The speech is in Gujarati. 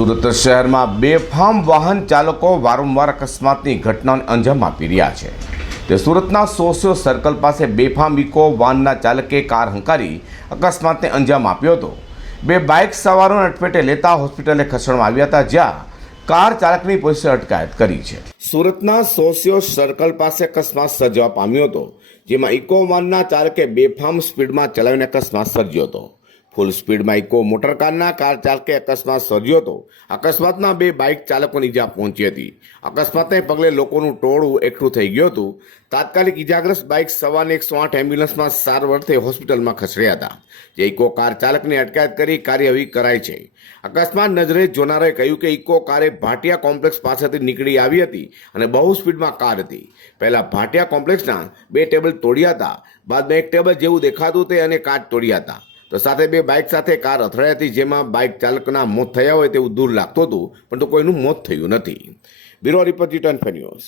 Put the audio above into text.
સુરત શહેરમાં બેફામ વાહન ચાલકો વારંવાર અકસ્માતની ઘટનાને અંજામ આપી રહ્યા છે. તે સુરતના સોસિયો સર્કલ પાસે બેફામ ઇકો વાનના ચાલકે કાર હંકારી અકસ્માતને અંજામ આપ્યો હતો. બે બાઇક સવારોને અટપેટે લેતા હોસ્પિટલે ખસેડવામાં આવ્યા હતા, જ્યાં કાર ચાલકની પોલીસે અટકાયત કરી છે. સુરતના સોસિયો સર્કલ પાસે અકસ્માત સર્જવા પામ્યો હતો, જેમાં ઇકો વાનના ચાલકે બેફામ સ્પીડમાં ચલાવીને અકસ્માત સર્જ્યો હતો. ફૂલ સ્પીડમાં ઇકો મોટરકારના કાર ચાલકે અકસ્માત સર્જ્યો હતો અકસ્માતમાં બે બાઇક ચાલકોની ઇજા પહોંચી હતી. અકસ્માતને પગલે લોકોનું ટોળું એકઠું થઈ ગયું હતું. તાત્કાલિક ઈજાગ્રસ્ત બાઇક સવારે એકસો આઠ એમ્બ્યુલન્સમાં સારવારથી હોસ્પિટલમાં ખસેડ્યા હતા. જે ઇકો કાર ચાલકની અટકાયત કરી કાર્યવાહી કરાઈ છે. અકસ્માત નજરે જોનારે કહ્યું કે ઇકો કારે ભાટિયા કોમ્પ્લેક્સ પાસેથી નીકળી આવી હતી અને બહુ સ્પીડમાં કાર હતી. પહેલા ભાટિયા કોમ્પ્લેક્સના બે ટેબલ તોડ્યા હતા. બાદમાં એક ટેબલ જેવું દેખાતું તે અને કાચ તોડ્યા હતા. તો સાથે બે બાઇક સાથે કાર અથડાઈ હતી, જેમાં બાઇક ચાલકના મોત થયા હોય તેવું દૂર લાગતું હતું પરંતુ કોઈનું મોત થયું નથી. Bureau report return news.